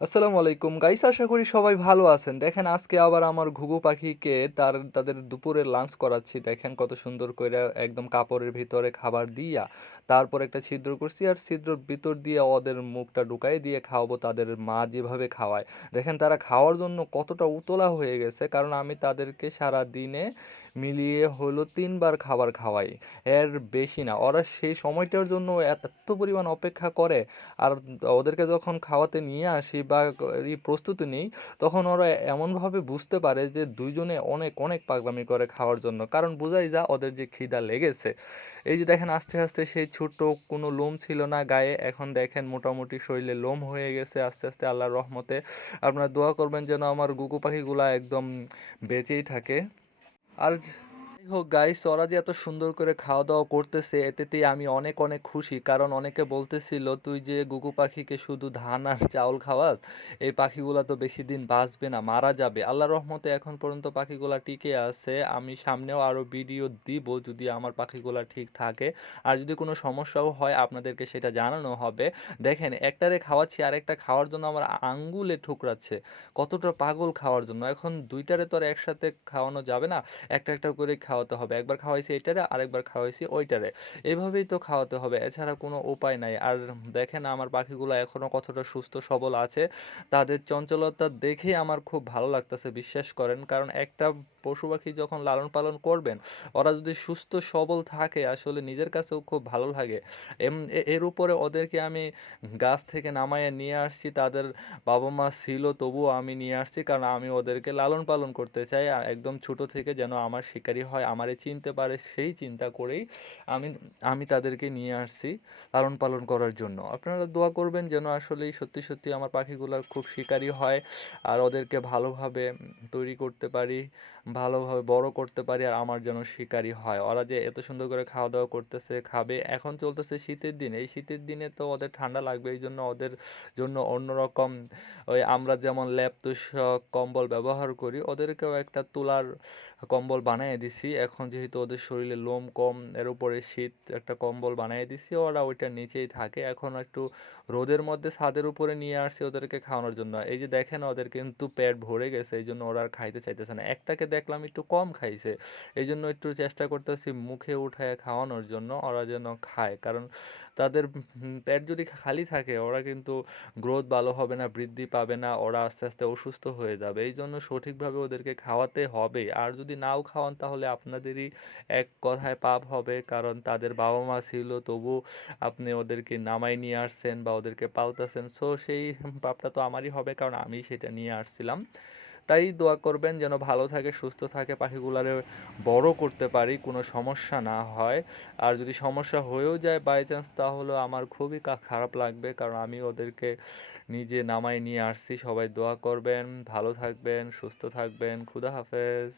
আসসালামু আলাইকুম গাইস, আশা করি সবাই ভালো আছেন। দেখেন আজকে আবার আমার ঘুঘু পাখিকে তাদের দুপুরের লাঞ্চ করাচ্ছি। দেখেন কত সুন্দর কইরা একদম কাপড়ের ভিতরে খাবার দিয়া তারপর একটা ছিদ্র করছি, আর ছিদ্রর ভিতর দিয়ে ওদের মুখটা ঢুকাই দিয়ে খাওয়াবো তাদের মা যেভাবে খাওয়ায়। দেখেন তারা খাওয়ার জন্য কতটা উতলা হয়ে গেছে, কারণ আমি তাদেরকে সারা দিনে মিলিয়ে হলো ৩ বার খাবার খাওয়াই, এর বেশি না। ওরা সেই সময়টার জন্য এত পরিমাণ অপেক্ষা করে। আর ওদেরকে যখন খাওয়াতে নিয়ে আসি বা প্রস্তুতি নিই, তখন ওরা এমনভাবে বুঝতে পারে যে দুইজনে অনেক অনেক পাগলামি করে খাওয়ার জন্য, কারণ বোঝাই যা ওদের যে খিদা লেগেছে। এই যে দেখেন আস্তে আস্তে সেই ছোট্ট কোনো লোম ছিল না গায়ে, এখন দেখেন মোটামুটি শরীরে লোম হয়ে গেছে আস্তে আস্তে আল্লাহর রহমতে। আপনারা দোয়া করবেন যেন আমার গুগু পাখিগুলা একদম বেঁচেই থাকে। আর যাই হোক গাইস, ওরা যে এত সুন্দর করে খাওয়া দাওয়া করতেছে এতেতেই আমি অনেক অনেক খুশি, কারণ অনেকে বলতেছিল তুই যে গুগু পাখিকে শুধু ধান আর চাউল খাওয়াস, এই পাখিগুলা তো বেশি দিন বাঁচবে না, মারা যাবে। আল্লাহর রহমতে এখন পর্যন্ত পাখিগুলা টিকে আছে। আমি সামনেও আরো ভিডিও দিব যদি আমার পাখিগুলা ঠিক থাকে, আর যদি কোনো সমস্যাও হয় আপনাদেরকে সেটা জানানো হবে। দেখেন একটারে খাওয়াচ্ছি আর একটা খাওয়ার জন্য আমার আঙ্গুলে ঠুকরাচ্ছে, কতটা পাগল খাওয়ার জন্য। এখন দুইটারে তো আর একসাথে খাওয়ানো যাবে না, একটা একটা করে খাওয়াতে হবে। একবার খাওয়াইছি এইটারে, আরেকবার খাওয়াইছি ওইটারে, এভাবেই তো খাওয়াতে হবে, এছাড়া কোনো উপায় নাই। আর দেখেন আমার পাখিগুলো এখনো কতটা সুস্থ সবল আছে, তাদের চঞ্চলতা দেখেই আমার খুব ভালো লাগতেছে, বিশ্বাস করেন। কারণ একটা পশু পাখি যখন লালন পালন করবেন, ওরা যদি সুস্থ সবল থাকে আসলে নিজের কাছেও খুব ভালো লাগে। এর উপরে ওদেরকে আমি গাছ থেকে নামাইয়ে নিয়ে আসছি, তাদের বাবা মা ছিল তবুও আমি নিয়ে আসছি, কারণ আমি ওদেরকে লালন পালন করতে চাই একদম ছোট থেকে, যেন আমার শিকারী হয়, আমারে চিনতে পারে, সেই চিন্তা করেই আমি আমি তাদেরকে নিয়ে আসছি লালন পালন করার জন্য। আপনারা দোয়া করবেন যেন আসলেই সত্যি সত্যি আমার পাখিগুলোর খুব শিকারী হয়, আর ওদেরকে ভালোভাবে তৈরি করতে পারি, ভালোভাবে বড় করতে পারি, আর আমার যেন শিকারী হয়। ওরা যে এত সুন্দর করে খাওয়া দাওয়া করতেছে, খাবে। এখন চলতেছে শীতের দিন, এই শীতের দিনে তো ওদের ঠান্ডা লাগবে, এই জন্য ওদের জন্য অন্যরকম, ওই আমরা যেমন ল্যাপ তোশক কম্বল ব্যবহার করি, ওদেরকেও একটা তুলার কম্বল বানিয়ে দিছি। এখন যেহেতু ওদের শরীরে লোম কম, এর উপরে শীত, একটা কম্বল বানিয়ে দিছি, ওরা ওইটার নিচেই থাকে। এখন একটু রোদের মধ্যে ছাদের উপরে নিয়ে আসছি ওদেরকে খাওয়ানোর জন্য। এই যে দেখেন ওদের কিন্তু পেট ভরে গেছে, এই জন্য ওরা আর খাইতে চাইতেছে না। একটাকে দেখলাম একটু কম খাইছে, এই জন্য একটু চেষ্টা করতেছি মুখে উঠায় খাওয়ানোর জন্য, ওরা যেন খায়। কারণ তাদের পেট যদি খালি থাকে ওরা কিন্তু গ্রোথ ভালো হবে না, বৃদ্ধি পাবে না, ওরা আস্তে আস্তে অসুস্থ হয়ে যাবে। এই জন্য সঠিকভাবে ওদেরকে খাওয়াতে হবে। আর যদি নাও খাওয়ান তাহলে আপনাদেরই এক কথায় পাপ হবে, কারণ তাদের বাবা মা ছিল তবু আপনি ওদেরকে নামাই নিয়ে আসছেন বা ওদেরকে পালতেছেন, সো সেই পাপটা তো আমারই হবে, কারণ আমি সেটা নিয়ে আসছিলাম। তাই দোয়া করবেন যেন ভালো থাকে, সুস্থ থাকে, পাখিগুলারে বড় করতে পারি, কোনো সমস্যা না হয়। আর যদি সমস্যা হয়েও যায় বাই চান্স, তাহলে আমার খুবই খারাপ লাগবে, কারণ আমি ওদেরকে নিজে নামায় নিয়ে আসছি। সবাই দোয়া করবেন, ভালো থাকবেন, সুস্থ থাকবেন। খুদা হাফেজ।